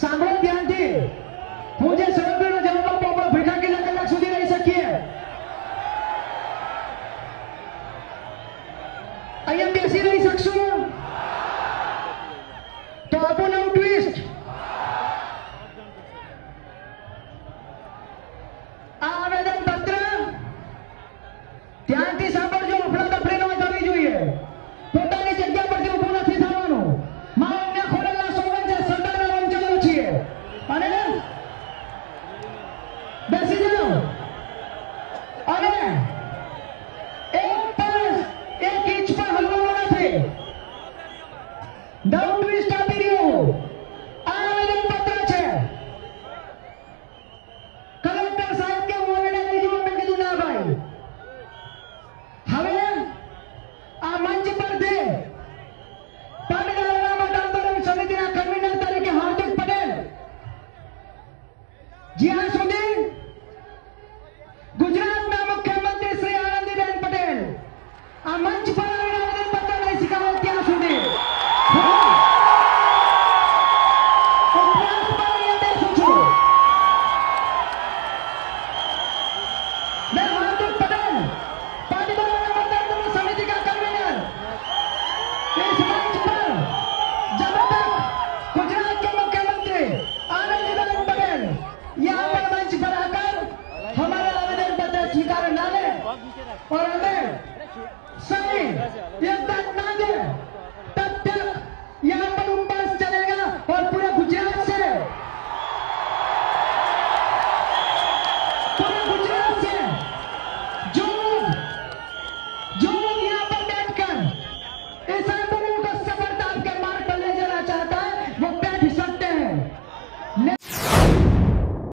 સાંભળો ધ્યાનથી. હું જે સમગ્રનો જવાબ આપો આપણે ભેગા કેટલા કલાક સુધી રહી શકીએ? અહીંયા બેસી રહી શકશું? તો આપો નવું ટ્વિસ્ટ. આ આવેદન પત્ર ધ્યાનથી સાંભળજો. અફડાતફડી ન થવી જોઈએ. પોતાની જગ્યા પરથી ઊભું નથી થવાનું. માનવને ખોલેલા સોગંદ છે, સરદારના વંશજો છીએ. અને બેસી જાઓ. અને એક ઇંચ પણ હલવાનું નથી. નવું ટ્વિસ્ટ આપી રહ્યું. આ આવેદન પત્ર છે. કલેક્ટર સાહેબ કે હું આવેદન લીધું, મેં કીધું ના ભાઈ. હવે આ મંચ પરથી પાટીદાર અનામત આંદોલન સમિતિના કન્વીનર તરીકે હાર્દિક પટેલ જ્યાં સુધી ગુજરાતના મુખ્યમંત્રી શ્રી આનંદીબેન પટેલ આ મંચ પર આવીને આવેદન પત્ર લઈ શકાય ત્યાં સુધી હું ઉપવાસ પર અહીંયા બેસું છું. मैं हार्दिक पटेल पाटीदार अनामत आंदोलन समिति का कन्वीनर इस मंच पर जब तक गुजरात के मुख्यमंत्री आनंदीबेन पटेल यहाँ पर मंच पर आकर हमारा आवेदन पत्र स्वीकार न ले और हमें सही योगदान न दे तब तक यहाँ पर उपवास चलेगा और पूरे गुजरात से जो लोग यहाँ पर बैठकर इस आंदोलन को सफलता के मार्ग पर ले जाना चाहता है वो पैठ सकता